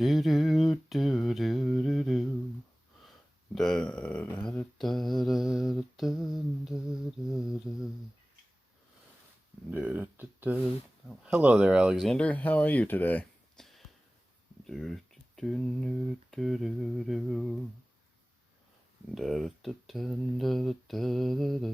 Do do do do do do. Da, da, da, da, da, da, da, da. Hello there, Alexander. How are you today? Do, do, do, do, do, do. Da, da, da, da, da, da.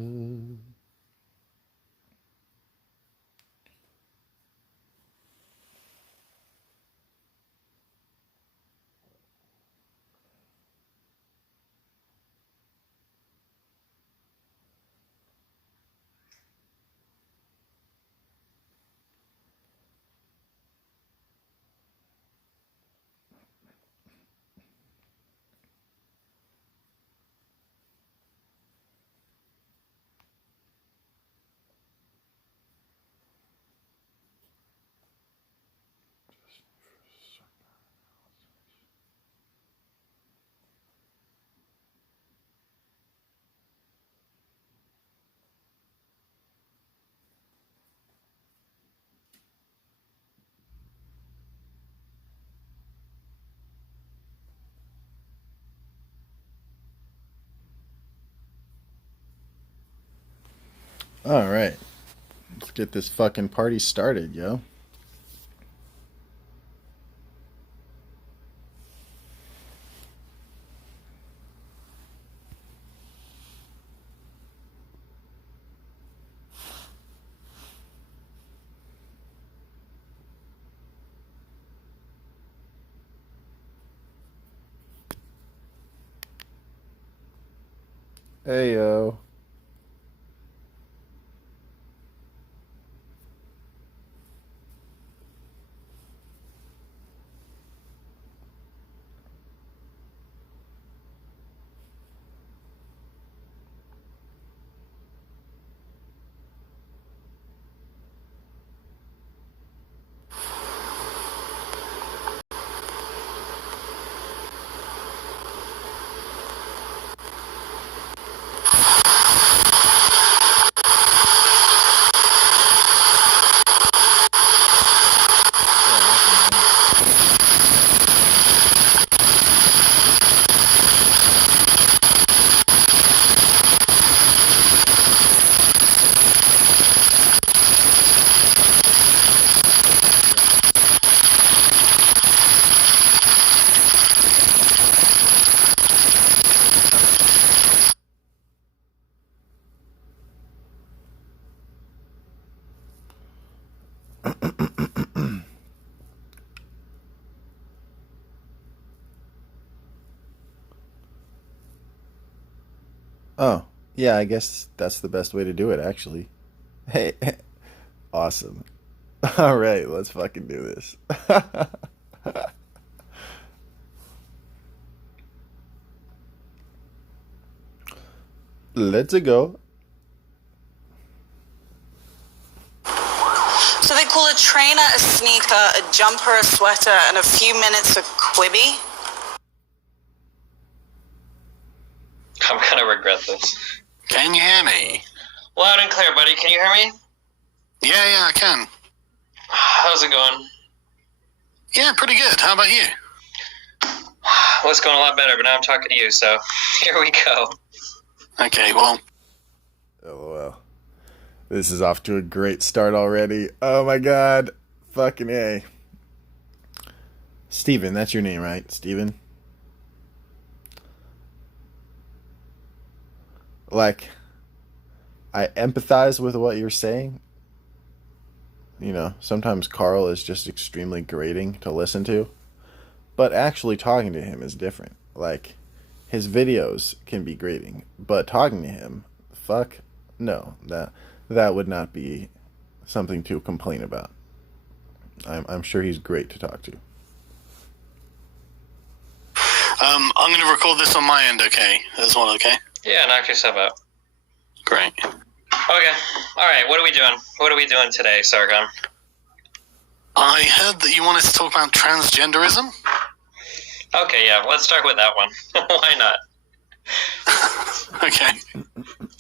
All right, let's get this fucking party started, yo. Hey, yo. Oh, yeah, I guess that's the best way to do it, actually. Hey, awesome. All right, let's fucking do this. Let's go. So they call a trainer a sneaker, a jumper a sweater, and a few minutes a quibby? I'm gonna regret this. Can you hear me? Loud and clear, buddy. Can you hear me? Yeah, I can. How's it going? Yeah, pretty good. How about you? Well, it's going a lot better, but now I'm talking to you, so here we go. Okay, well, LOL. This is off to a great start already. Oh my god. Fucking A. Steven, that's your name, right? Steven? Like, I empathize with what you're saying. You know, sometimes Carl is just extremely grating to listen to. But actually talking to him is different. Like, his videos can be grating. But talking to him, fuck, no. That would not be something to complain about. I'm sure he's great to talk to. I'm going to record this on my end, okay? As well, okay? Yeah, knock yourself out. Great. Okay. All right, what are we doing? What are we doing today, Sargon? I heard that you wanted to talk about transgenderism. Okay, yeah, let's start with that one. Why not? Okay.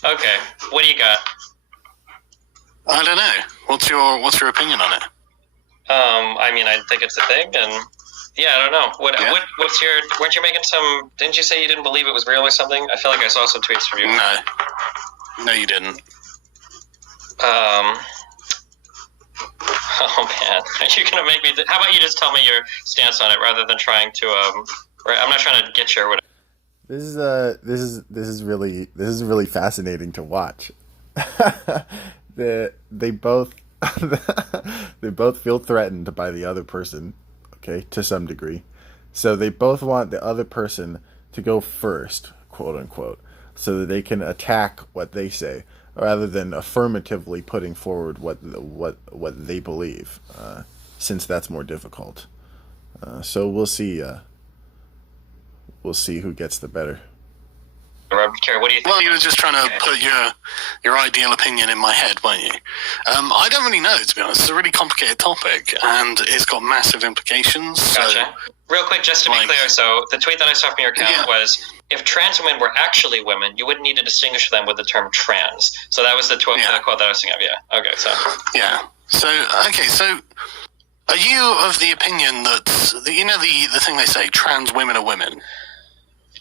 Okay, what do you got? I don't know. What's your opinion on it? I mean, I think it's a thing, and Yeah, I don't know. Yeah? What's your? Weren't you making some? Didn't you say you didn't believe it was real or something? I feel like I saw some tweets from you. No, you didn't. Oh man, are you gonna make me? How about you just tell me your stance on it rather than trying to I'm not trying to get you or whatever. This is really fascinating to watch. They both they both feel threatened by the other person, okay, to some degree. So they both want the other person to go first, quote unquote, so that they can attack what they say rather than affirmatively putting forward what they believe, since that's more difficult. So we'll see who gets the better. Carrie, what do you think? Well, you were just trying to put your ideal opinion in my head, weren't you? I don't really know, to be honest. It's a really complicated topic, and it's got massive implications. Gotcha. So, Real quick, just to be clear, so the tweet that I saw from your account was, if trans women were actually women, you wouldn't need to distinguish them with the term trans. So that was the quote that I was thinking of, yeah. Okay, so. Yeah. So, are you of the opinion that, you know the thing they say, trans women are women?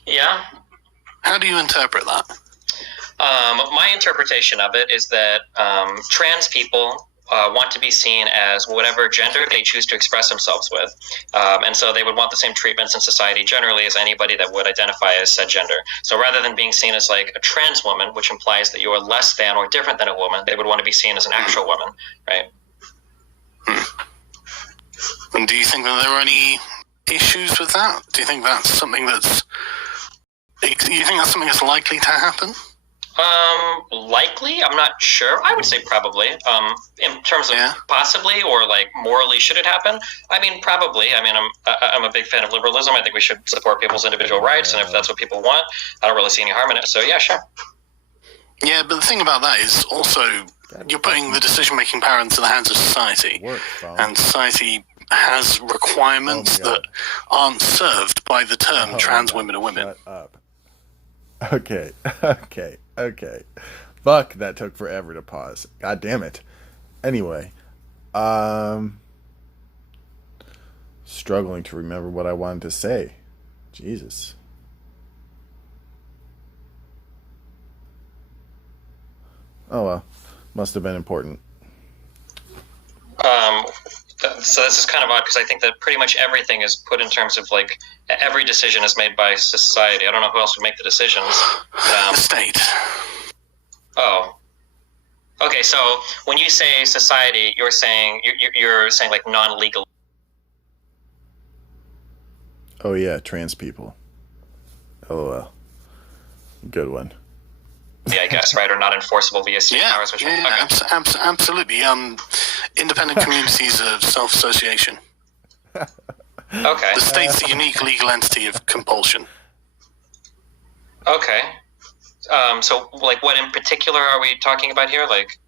Yeah. How do you interpret that? My interpretation of it is that trans people want to be seen as whatever gender they choose to express themselves with. And so they would want the same treatments in society generally as anybody that would identify as said gender. So rather than being seen as like a trans woman, which implies that you are less than or different than a woman, they would want to be seen as an actual woman, right? And do you think that there are any issues with that? Do you think that's something that's likely to happen? Likely? I'm not sure. I would say probably. In terms of possibly or like morally, should it happen? I mean, probably. I mean, I'm a big fan of liberalism. I think we should support people's individual rights, and if that's what people want, I don't really see any harm in it. So yeah, sure. Yeah, but the thing about that is also you're putting the decision-making power into the hands of society, and society has requirements that aren't served by the term trans women are women. Shut up. Okay. Fuck, that took forever to pause. God damn it. Anyway, struggling to remember what I wanted to say. Jesus. Oh well, must have been important. So this is kind of odd because I think that pretty much everything is put in terms of like every decision is made by society. I don't know who else would make the decisions. The state. Oh. Okay, so when you say society, you're saying like non-legal. Oh yeah, trans people. LOL. Good one. Yeah, I guess, right, or not enforceable via state powers. Which Absolutely. Independent communities of self-association. Okay. The state's a unique legal entity of compulsion. Okay. So, like, what in particular are we talking about here? Like,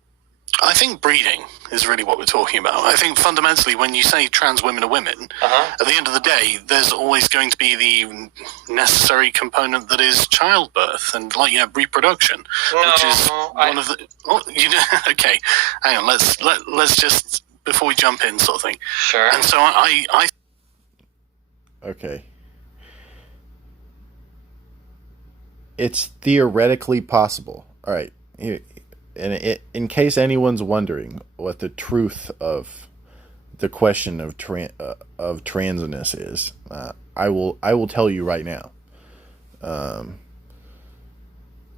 I think breeding is really what we're talking about. I think fundamentally when you say trans women are women, at the end of the day, there's always going to be the necessary component that is childbirth and, like, reproduction, which is one of the... Oh, okay, hang on, let's just, before we jump in, sort of thing. Sure. And so I Okay. It's theoretically possible. All right. In case anyone's wondering what the truth of the question of transness is, I will tell you right now.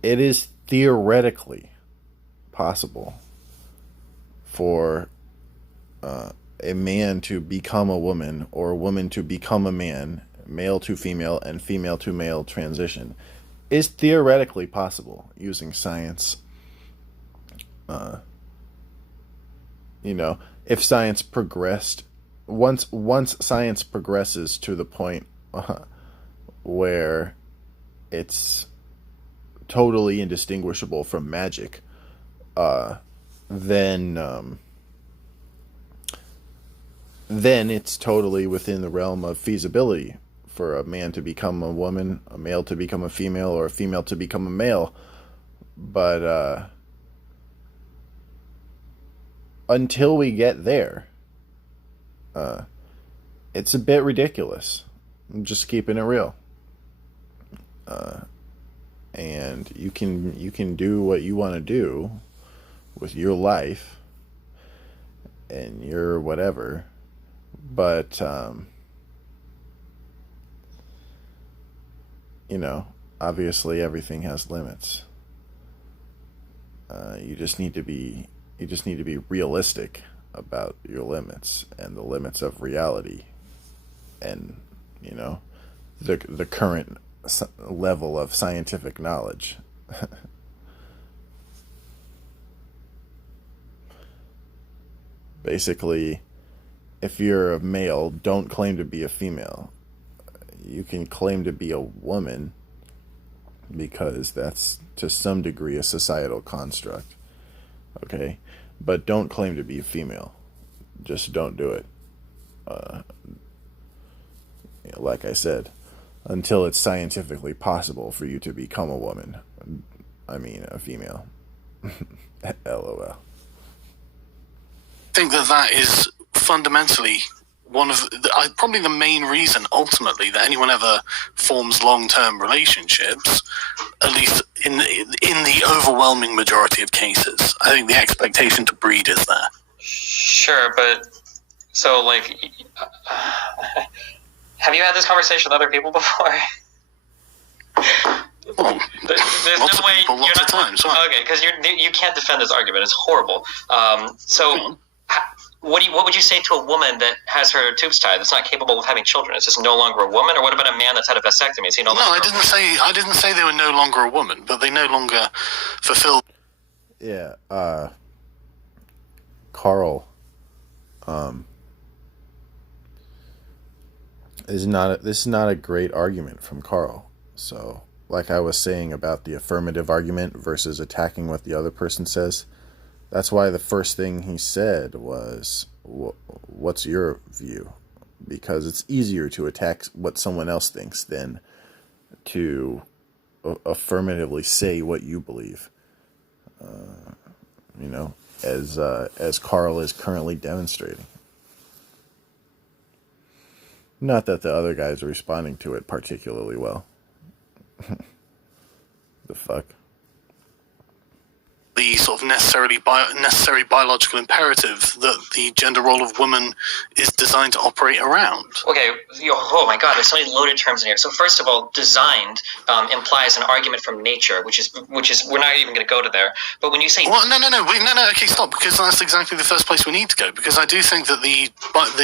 It is theoretically possible for a man to become a woman or a woman to become a man, male to female and female to male transition is theoretically possible using science. If science progressed, once science progresses to the point where it's totally indistinguishable from magic, then it's totally within the realm of feasibility for a man to become a woman, a male to become a female, or a female to become a male. But until we get there, it's a bit ridiculous. I'm just keeping it real. And you can do what you want to do with your life and your whatever, but obviously everything has limits. You just need to be realistic about your limits and the limits of reality, and the current level of scientific knowledge. Basically, if you're a male, don't claim to be a female. You can claim to be a woman because that's to some degree a societal construct. Okay? But don't claim to be a female. Just don't do it. Like I said, until it's scientifically possible for you to become a woman. I mean, a female. LOL. I think that is fundamentally one of probably the main reason ultimately that anyone ever forms long-term relationships, at least in the overwhelming majority of cases. I think the expectation to breed is there. Sure, but so like, have you had this conversation with other people before? Well, there's lots no of way people, you're lots not of times. Right? okay because you can't defend this argument. It's horrible. So what would you say to a woman that has her tubes tied, that's not capable of having children? Is this no longer a woman? Or what about a man that's had a vasectomy? Is he no longer? No, I didn't say they were no longer a woman, but they no longer fulfill. Yeah, Carl, this is not a great argument from Carl. So, like I was saying about the affirmative argument versus attacking what the other person says, that's why the first thing he said was, what's your view? Because it's easier to attack what someone else thinks than to affirmatively say what you believe. As Carl is currently demonstrating. Not that the other guys are responding to it particularly well. The fuck? The sort of necessary biological imperative that the gender role of woman is designed to operate around. Okay, oh my god, there's so many loaded terms in here. So first of all, designed implies an argument from nature, which is we're not even going to go to there. But when you say no, okay, stop, because that's exactly the first place we need to go. Because I do think that the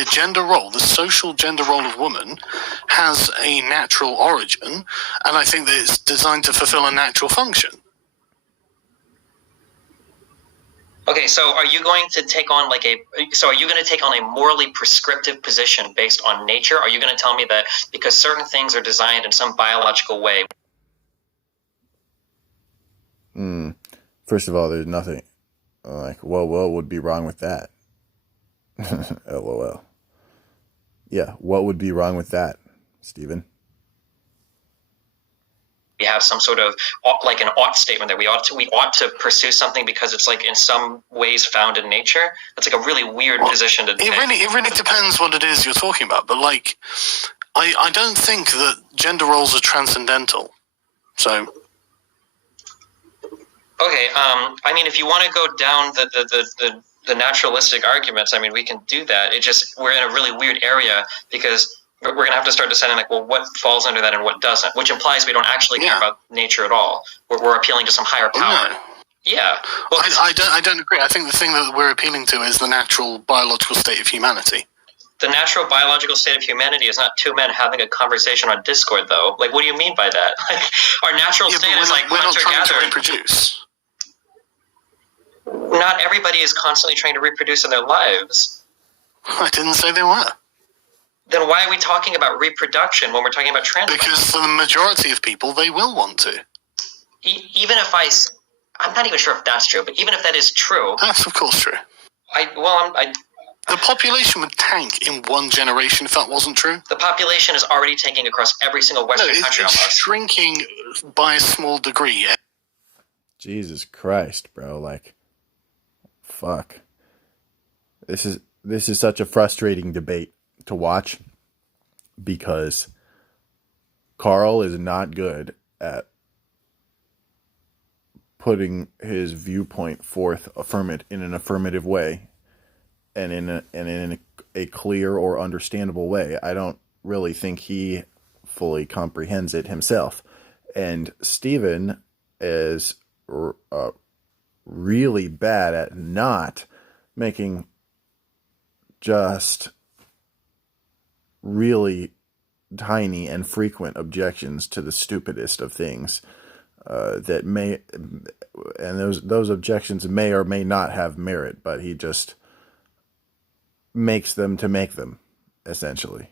gender role, the social gender role of woman, has a natural origin, and I think that it's designed to fulfill a natural function. Okay, so are you going to take on a morally prescriptive position based on nature? Are you going to tell me that because certain things are designed in some biological way? First of all, there's nothing like, what would be wrong with that? LOL. Yeah, what would be wrong with that, Stephen? We have some sort of like an ought statement that we ought to pursue something because it's like in some ways found in nature. That's like a really weird position to take. It really depends what it is you're talking about. But like, I don't think that gender roles are transcendental. So. Okay, I mean, if you want to go down the naturalistic arguments, I mean, we can do that. We're in a really weird area because we're going to have to start deciding, like, well, what falls under that and what doesn't, which implies we don't actually care about nature at all. We're appealing to some higher power. No. Yeah. Well, I don't agree. I think the thing that we're appealing to is the natural biological state of humanity. The natural biological state of humanity is not two men having a conversation on Discord, though. Like, what do you mean by that? Like, our natural state is like we're not trying to hunter-gatherer. reproduce. Not everybody is constantly trying to reproduce in their lives. I didn't say they were. Then why are we talking about reproduction when we're talking about trans? Because for the majority of people, they will want to. Even if I'm not even sure if that's true, but even if that is true, That's of course true. The population would tank in one generation if that wasn't true. The population is already tanking across every single Western country it's almost. Shrinking by a small degree. Jesus Christ, bro! Like, fuck. This is such a frustrating debate to watch because Carl is not good at putting his viewpoint forth in an affirmative way and in a clear or understandable way. I don't really think he fully comprehends it himself. And Stephen is really bad at not making just really tiny and frequent objections to the stupidest of things that may, and those objections may or may not have merit, but he just makes them to make them, essentially.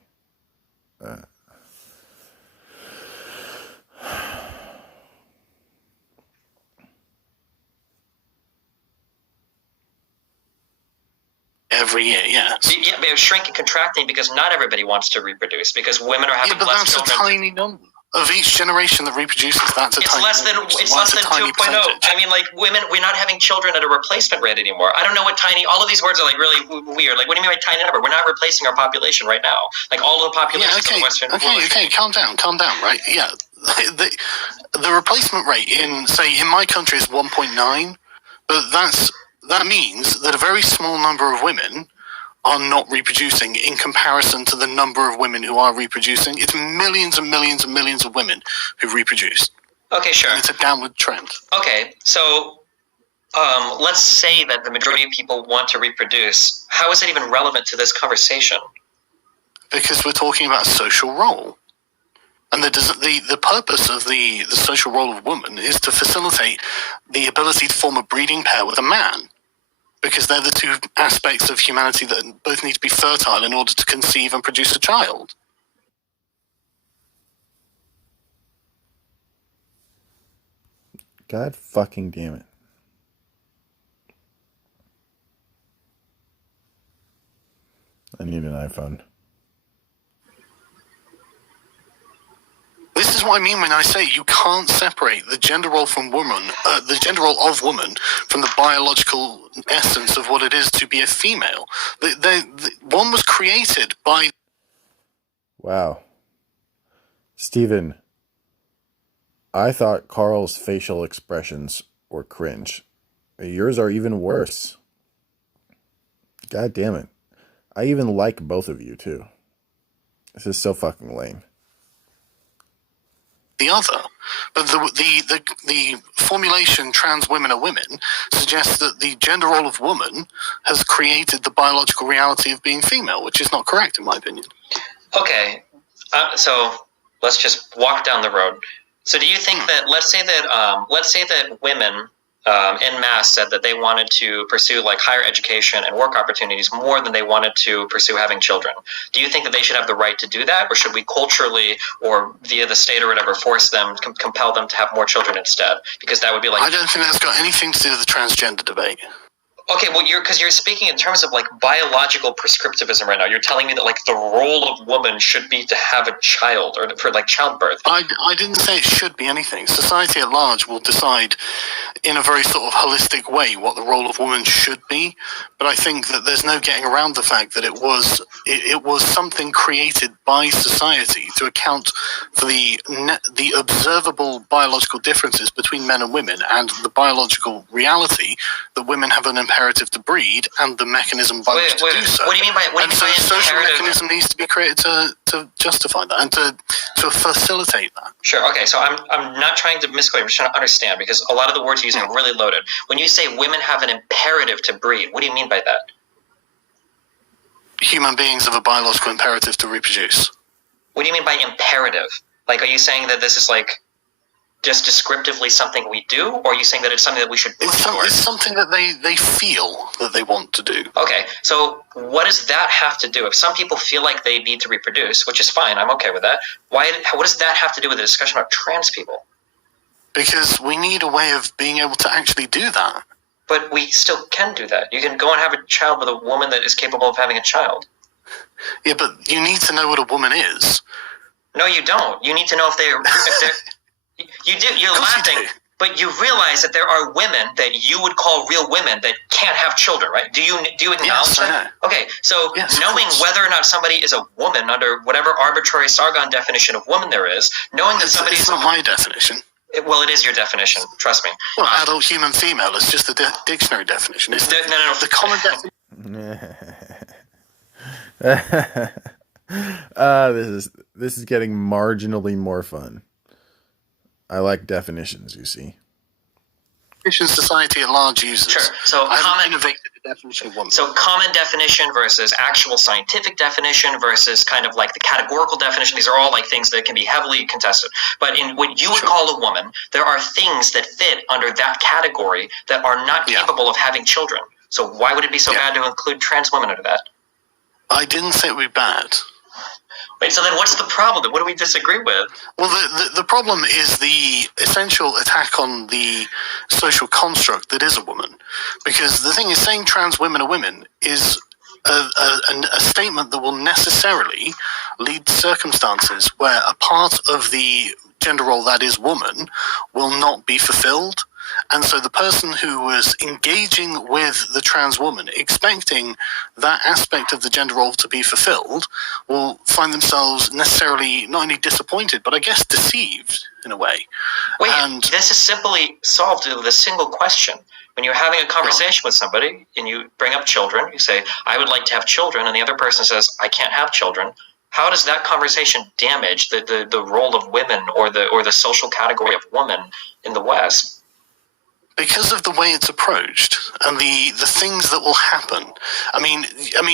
Every year, yeah. Yeah, but it's shrinking, contracting because not everybody wants to reproduce because women are having but less that's children. A tiny number of each generation that reproduces. That's a It's tiny less than number. it's less than 2.0. I mean, like women, we're not having children at a replacement rate anymore. I don't know what tiny. All of these words are like really weird. Like, what do you mean by tiny number? We're not replacing our population right now. Like all of the population of the Western. Okay, calm down, right? Yeah, the replacement rate in my country is 1.9, but that means that a very small number of women are not reproducing in comparison to the number of women who are reproducing. It's millions and millions and millions of women who reproduce. Okay, sure. And it's a downward trend. Okay, so let's say that the majority of people want to reproduce. How is it even relevant to this conversation? Because we're talking about a social role. And the purpose of the social role of woman is to facilitate the ability to form a breeding pair with a man. Because they're the two aspects of humanity that both need to be fertile in order to conceive and produce a child. God fucking damn it. I need an iPhone. This is what I mean when I say you can't separate the gender role from woman, the gender role of woman, from the biological essence of what it is to be a female. One was created by. Wow. Stephen, I thought Carl's facial expressions were cringe. Yours are even worse. God damn it. I even like both of you, too. This is so fucking lame. The other, but the formulation trans women are women suggests that the gender role of woman has created the biological reality of being female, which is not correct in my opinion. Okay, so let's just walk down the road. So do you think that let's say that women en masse said that they wanted to pursue like higher education and work opportunities more than they wanted to pursue having children. Do you think that they should have the right to do that, or should we culturally or via the state or whatever force them, compel them to have more children instead? Because that would be like. I don't think that's got anything to do with the transgender debate. Okay, well, you're speaking in terms of like biological prescriptivism right now. You're telling me that like the role of woman should be to have a child or for like childbirth. I didn't say it should be anything. Society at large will decide in a very sort of holistic way what the role of woman should be. But I think that there's no getting around the fact that it was something created by society to account for the observable biological differences between men and women and the biological reality that women have an imperative to breed and the mechanism by which to do so. What do you mean by social mechanism needs to be created to justify that and to facilitate that. Sure. Okay. So I'm not trying to misquote. I'm just trying to understand because a lot of the words you're using are really loaded. When you say women have an imperative to breed, what do you mean by that? Human beings have a biological imperative to reproduce. What do you mean by imperative? Like, are you saying that this is like just descriptively something we do, or are you saying that it's something that we should push towards? It's something that they feel that they want to do. Okay, so what does that have to do? If some people feel like they need to reproduce, which is fine, I'm okay with that, what does that have to do with the discussion about trans people? Because we need a way of being able to actually do that. But we still can do that. You can go and have a child with a woman that is capable of having a child. Yeah, but you need to know what a woman is. No, you don't. You need to know if they're you do. You're laughing. But you realize that there are women that you would call real women that can't have children, right? Do you acknowledge Yes, I that? know. Okay, so Yes, knowing whether or not somebody is a woman under whatever arbitrary Sargon definition of woman there is, knowing that somebody It's is not my definition. well, it is your definition. Trust me. Well, adult human female is just the dictionary definition. It's No. the common definition. This is getting marginally more fun. I like definitions, you see. Society at large uses. Sure. So I've innovated the definition of woman. So common definition versus actual scientific definition versus kind of like the categorical definition. These are all like things that can be heavily contested. But in what you would call a woman, there are things that fit under that category that are not capable of having children. So why would it be so bad to include trans women under that? I didn't say it would be bad. Wait, so then what's the problem? What do we disagree with? Well, the problem is the essential attack on the social construct that is a woman. Because the thing is, saying trans women are women is a statement that will necessarily lead to circumstances where a part of the gender role that is woman will not be fulfilled. And so the person who was engaging with the trans woman, expecting that aspect of the gender role to be fulfilled, will find themselves necessarily not only disappointed, but I guess deceived in a way. Wait, this is simply solved with a single question. When you're having a conversation with somebody and you bring up children, you say, I would like to have children, and the other person says, I can't have children. How does that conversation damage the role of women or the social category of woman in the West? Because of the way it's approached and the things that will happen. I mean,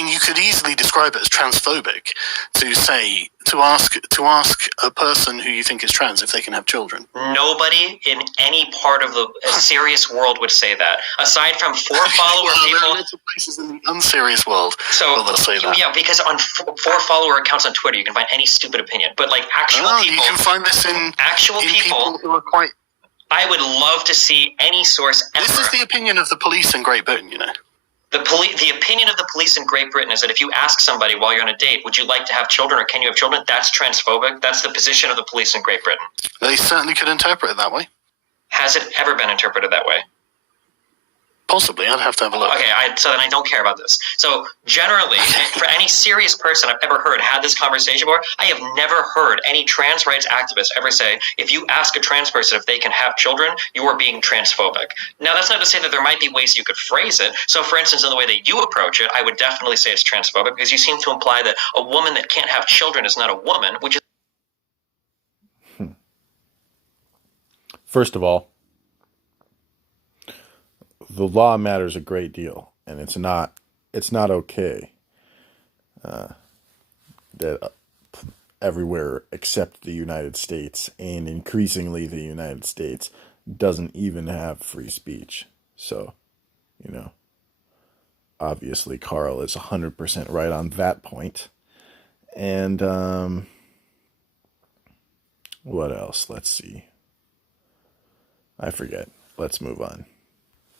you could easily describe it as transphobic to ask a person who you think is trans if they can have children. Nobody in any part of the serious world would say that, aside from four-follower people. There are little places in the unserious world that say that. Yeah, because on four-follower accounts on Twitter, you can find any stupid opinion. But like actual people, you can find this in people who are quite. I would love to see any source ever. This is the opinion of the police in Great Britain, you know. The opinion of the police in Great Britain is that if you ask somebody while you're on a date, would you like to have children or can you have children? That's transphobic. That's the position of the police in Great Britain. They certainly could interpret it that way. Has it ever been interpreted that way? Possibly. I'd have to have a look. Okay, so then I don't care about this. So generally, for any serious person I've ever heard had this conversation before, I have never heard any trans rights activist ever say, if you ask a trans person if they can have children, you are being transphobic. Now, that's not to say that there might be ways you could phrase it. So, for instance, in the way that you approach it, I would definitely say it's transphobic because you seem to imply that a woman that can't have children is not a woman, which is... First of all, the law matters a great deal, and it's not okay that everywhere except the United States, and increasingly the United States, doesn't even have free speech. So, obviously Carl is 100% right on that point. And what else? Let's see. I forget. Let's move on.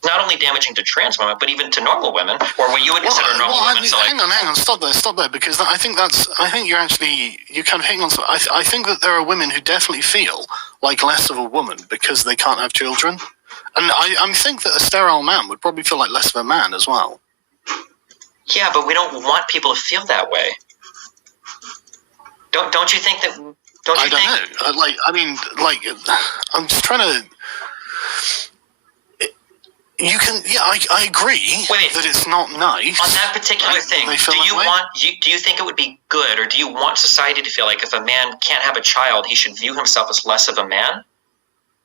Not only damaging to trans women, but even to normal women, or what you would consider normal women. Hang on, stop there, because I think you're kind of hitting on something. I think that there are women who definitely feel like less of a woman because they can't have children, and I think that a sterile man would probably feel like less of a man as well. Yeah, but we don't want people to feel that way. Don't you think that? I don't know. I'm just trying to. You can, I agree that it's not nice. On that particular thing, do you think it would be good, or do you want society to feel like if a man can't have a child, he should view himself as less of a man?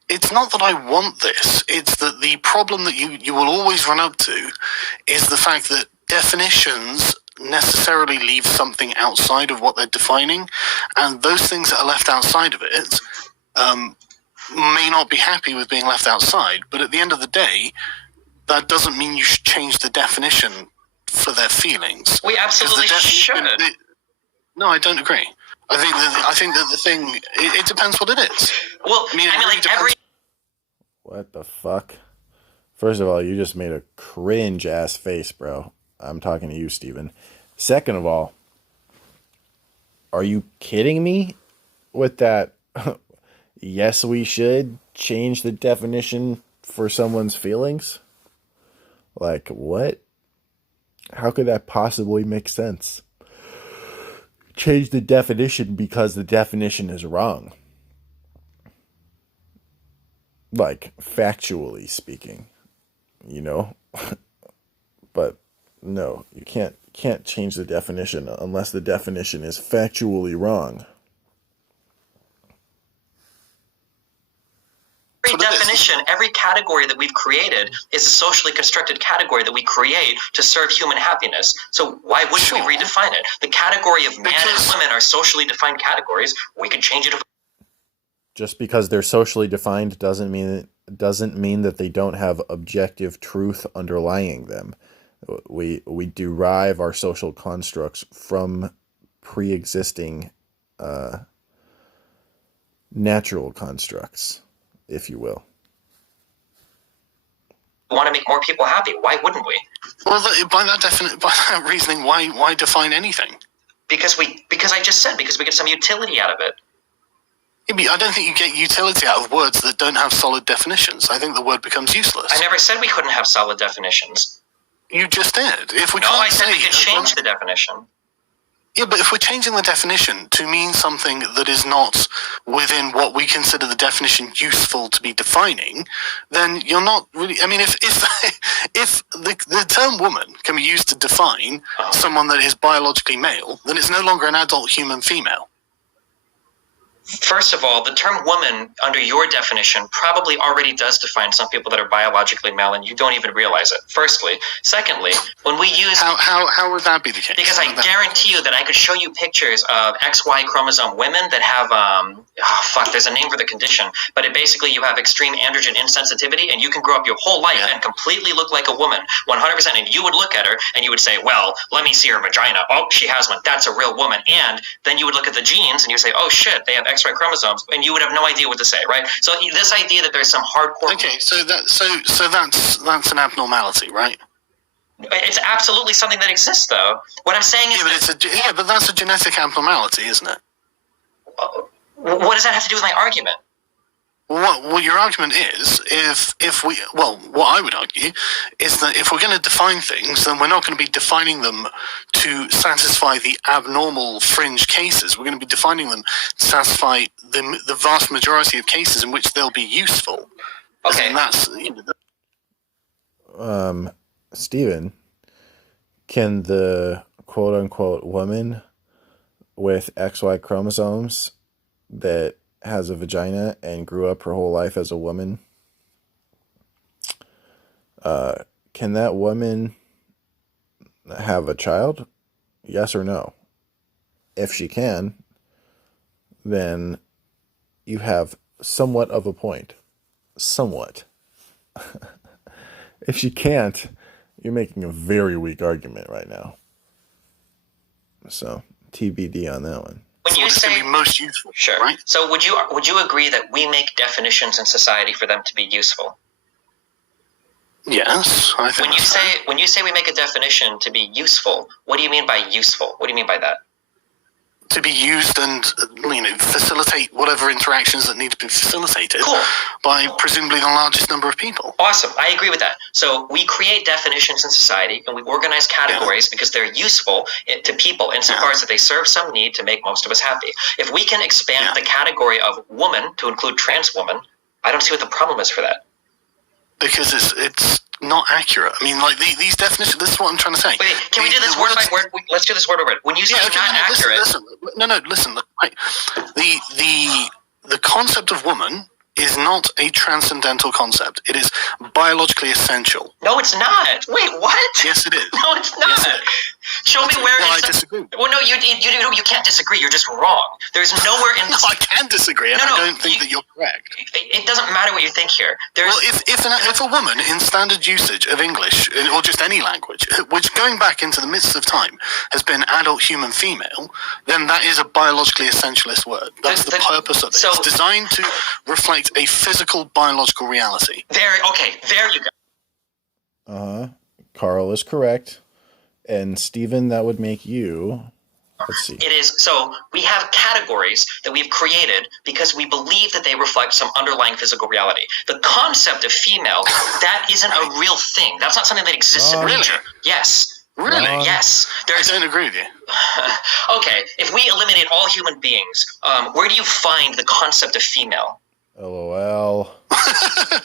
It's not that I want this. It's that the problem that you will always run up to is the fact that definitions necessarily leave something outside of what they're defining, and those things that are left outside of it may not be happy with being left outside, but at the end of the day, that doesn't mean you should change the definition for their feelings. We absolutely should. No, I don't agree. I think that the thing, it depends what it is. Well, What the fuck? First of all, you just made a cringe ass face, bro. I'm talking to you, Steven. Second of all, are you kidding me with that? Yes, we should change the definition for someone's feelings? Like, what? How could that possibly make sense? Change the definition because the definition is wrong. Like, factually speaking, you know? But no, you can't change the definition unless the definition is factually wrong. Every definition, every category that we've created is a socially constructed category that we create to serve human happiness. So why wouldn't we redefine it? The category of man and women are socially defined categories. We could change it. Just because they're socially defined doesn't mean that they don't have objective truth underlying them. We derive our social constructs from pre-existing natural constructs, if you will. We want to make more people happy. Why wouldn't we? Well, by that reasoning, why define anything? Because I just said because we get some utility out of it. I don't think you get utility out of words that don't have solid definitions. I think the word becomes useless. I never said we couldn't have solid definitions. You just did. I said we could change the definition. Yeah, but if we're changing the definition to mean something that is not within what we consider the definition useful to be defining, then you're not really... I mean, if the term woman can be used to define someone that is biologically male, then it's no longer an adult human female. First of all, the term woman, under your definition, probably already does define some people that are biologically male, and you don't even realize it. Firstly. Secondly, when we use... How would that be the case? Because I guarantee you that I could show you pictures of XY chromosome women that have... there's a name for the condition. But basically, you have extreme androgen insensitivity, and you can grow up your whole life and completely look like a woman, 100%. And you would look at her, and you would say, well, let me see her vagina. Oh, she has one. That's a real woman. And then you would look at the genes, and you would say, oh, shit, they have XY chromosomes, and you would have no idea what to say, right? So this idea that there's some hardcore... Okay, so that's an abnormality, right? It's absolutely something that exists, though. What I'm saying is... but that's a genetic abnormality, isn't it? What does that have to do with my argument? What your argument is, what I would argue is that if we're going to define things, then we're not going to be defining them to satisfy the abnormal fringe cases. We're going to be defining them to satisfy the vast majority of cases in which they'll be useful. Okay. And that's... Stephen, can the quote-unquote woman with XY chromosomes that has a vagina and grew up her whole life as a woman, can that woman have a child? Yes or no? If she can, then you have somewhat of a point. Somewhat. If she can't, you're making a very weak argument right now. So, TBD on that one. When you say most useful, sure. Right? So would you agree that we make definitions in society for them to be useful? Yes, I think. When you say we make a definition to be useful, what do you mean by useful? What do you mean by that? To be used and facilitate whatever interactions that need to be facilitated by presumably the largest number of people. Awesome, I agree with that. So we create definitions in society and we organize categories because they're useful to people insofar as that they serve some need to make most of us happy. If we can expand the category of woman to include trans woman, I don't see what the problem is for that. Because it's not accurate. I mean, like these definitions. This is what I'm trying to say. Wait, can we do this word by word? Let's do this word by word. When you say not accurate, listen. Right. The concept of woman is not a transcendental concept. It is biologically essential. No, it's not. Wait, what? Yes, it is. No, it's not. Yes, it is. Show me where I disagree. Well, no, you can't disagree. You're just wrong. There's nowhere in... No, I can disagree, and I don't think that you're correct. It doesn't matter what you think here. Well, if a woman in standard usage of English, or just any language, which going back into the midst of time has been adult human female, then that is a biologically essentialist word. That's the purpose of it. It's designed to reflect a physical biological reality. There you go. Carl is correct. And Stephen, that would make you Let's see. It is, so we have categories that we've created because we believe that they reflect some underlying physical reality. The concept of female, that isn't a real thing. That's not something that exists in nature. Yes. Really? Yes. I don't agree with you. Okay, if we eliminate all human beings, where do you find the concept of female? LOL.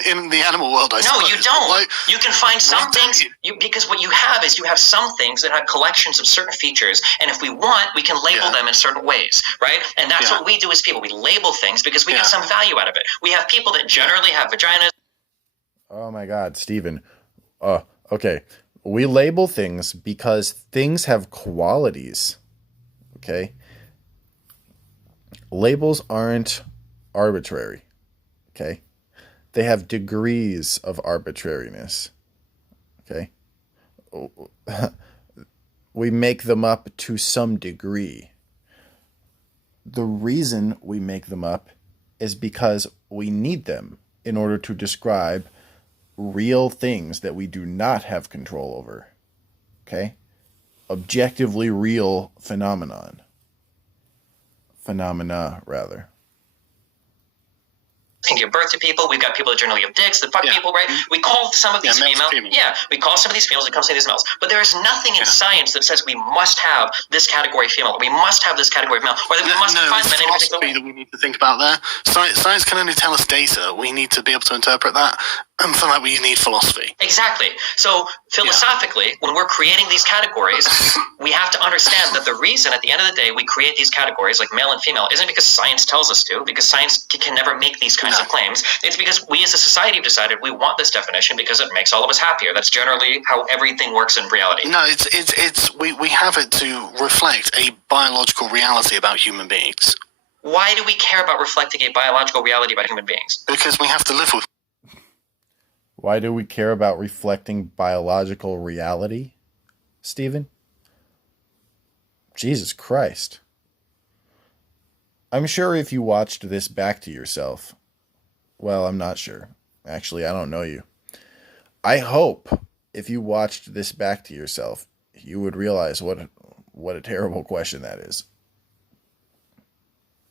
In the animal world, I suppose. No, you don't. Like, you can find some things, because what you have is you have some things that have collections of certain features, and if we want, we can label them in certain ways, right? And that's what we do as people. We label things because we get some value out of it. We have people that generally have vaginas. Oh my God, Stephen. Okay. We label things because things have qualities. Okay? Labels aren't arbitrary. Okay? They have degrees of arbitrariness. Okay? We make them up to some degree. The reason we make them up is because we need them in order to describe real things that we do not have control over. Okay? Objectively real phenomena, rather. Can give birth to people. We've got people that generally have dicks that fuck people, right? We call some of these females. Yeah, we call some of these females and come say these males. But there is nothing in science that says we must have this category female. We must have this category male, or that we must define them in any particular way. That we need to think about there. Science can only tell us data. We need to be able to interpret that, and for that we need philosophy. Exactly. So philosophically, when we're creating these categories, we have to understand that the reason at the end of the day we create these categories like male and female isn't because science tells us to, because science can never make these kinds of claims. It's because we as a society have decided we want this definition because it makes all of us happier. That's generally how everything works in reality. No, we have it to reflect a biological reality about human beings. Why do we care about reflecting a biological reality about human beings? Because we have to live with. Why do we care about reflecting biological reality, Stephen? Jesus Christ. I'm sure if you watched this back to yourself, well, I'm not sure. Actually, I don't know you. I hope if you watched this back to yourself, you would realize what a terrible question that is.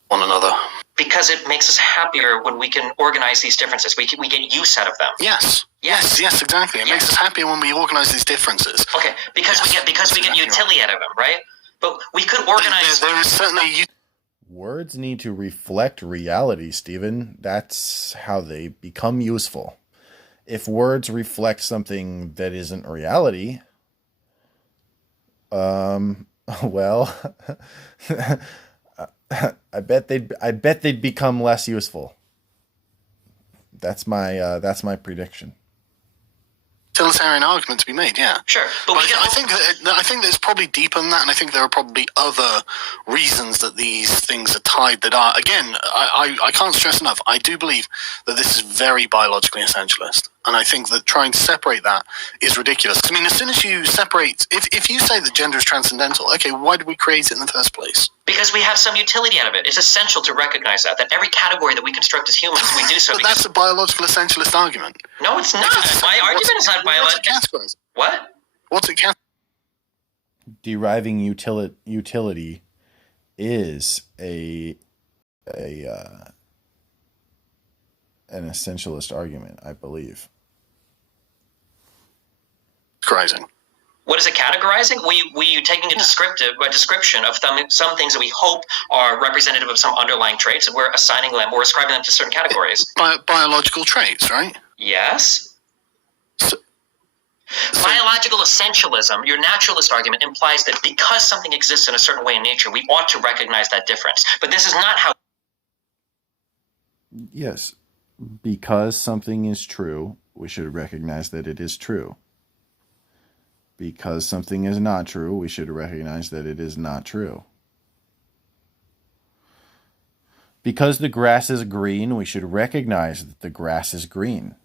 One another. Because it makes us happier when we can organize these differences. We get use out of them. Yes, exactly. It makes us happier when we organize these differences. Okay, because we get utility out of them, right? But we could organize. There is certainly. Words need to reflect reality, Stephen. That's how they become useful. If words reflect something that isn't reality, well, I bet they'd become less useful. That's my prediction. Utilitarian argument to be made, yeah. Sure, but I think that it's probably deeper than that, and I think there are probably other reasons that these things are tied that are, again, I can't stress enough, I do believe that this is very biologically essentialist, and I think that trying to separate that is ridiculous. I mean, as soon as you separate, if you say that gender is transcendental, okay, why did we create it in the first place? Because we have some utility out of it. It's essential to recognize that every category that we construct as humans, we do so. But that's a biological essentialist argument. No, it's not. My argument is not biological. What? What's it categorized? Deriving utility is an essentialist argument, I believe. Categorizing. What is it categorizing? We taking a description of some things that we hope are representative of some underlying traits, and we're assigning them or ascribing them to certain categories. Biological traits, right? Yes. Biological essentialism, your naturalist argument, implies that because something exists in a certain way in nature, we ought to recognize that difference. But this is not how... Yes. Because something is true, we should recognize that it is true. Because something is not true, we should recognize that it is not true. Because the grass is green, we should recognize that the grass is green.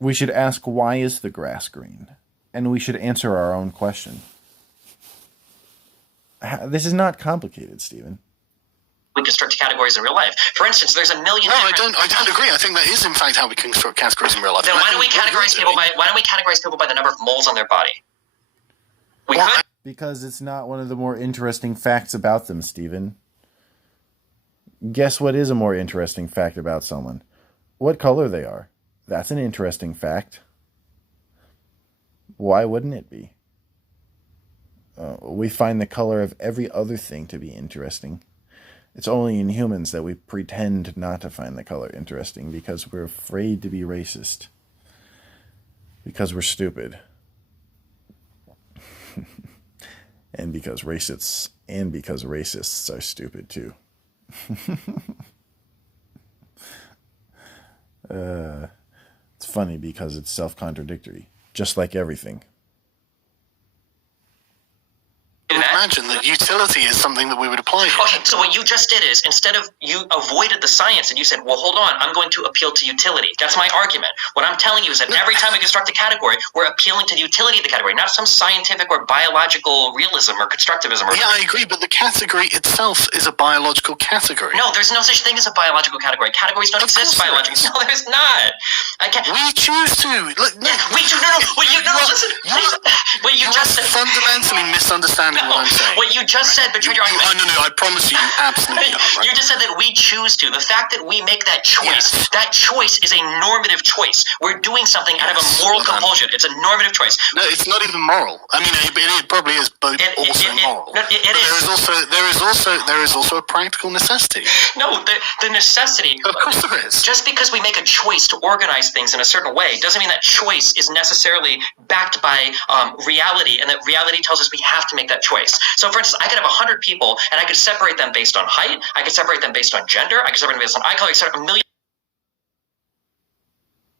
We should ask, why is the grass green? And we should answer our own question. This is not complicated, Stephen. We construct categories in real life. For instance, there's a million. No, I don't agree. I think that is in fact how we construct categories in real life. Then why don't we categorize people by the number of moles on their body? We could. Because it's not one of the more interesting facts about them, Stephen. Guess what is a more interesting fact about someone? What color they are. That's an interesting fact. Why wouldn't it be? We find the color of every other thing to be interesting. It's only in humans that we pretend not to find the color interesting because we're afraid to be racist. Because we're stupid. and because racists are stupid too. It's funny because it's self-contradictory, just like everything. Imagine that utility is something that we would apply here. Okay, so what you just did is, instead of, you avoided the science and you said, well, hold on, I'm going to appeal to utility. That's my argument. What I'm telling you is that every time we construct a category, we're appealing to the utility of the category, not some scientific or biological realism or constructivism. Yeah, I agree, but the category itself is a biological category. No, there's no such thing as a biological category. Categories don't exist biologically. No, there's not. I can't. We choose to. Look, no. We do. No. What you listen. What you just said. Fundamentally misunderstanding what I'm saying. What you just said betrayed your argument. No, I promise you absolutely not. Right? You just said that we choose to. The fact that we make that choice, that choice is a normative choice. We're doing something out of a moral compulsion. It's a normative choice. No, it's not even moral. I mean, it probably is both moral. There is also a practical necessity. No, the necessity. Of course there is. Just because we make a choice to organize things in a certain way doesn't mean that choice is necessarily backed by reality, and that reality tells us we have to make that choice. So, for instance, I could have 100 people, and I could separate them based on height. I could separate them based on gender. I could separate them based on eye color. I could separate a million.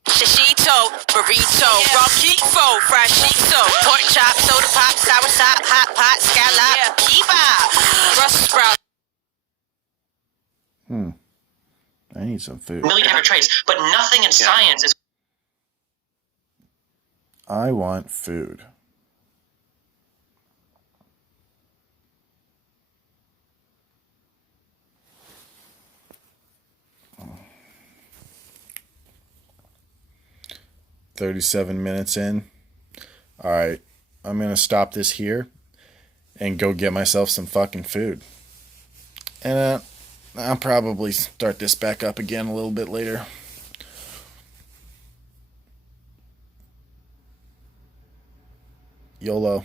Shishito, burrito, raw keto, fried shito, pork chop, soda pop, sour sop, hot pot, scallop, kiba, Brussels sprout. I need some food. Million different traits, but nothing in science is. I want food. $37 in. All right, I'm gonna stop this here and go get myself some fucking food. And I'll probably start this back up again a little bit later. YOLO.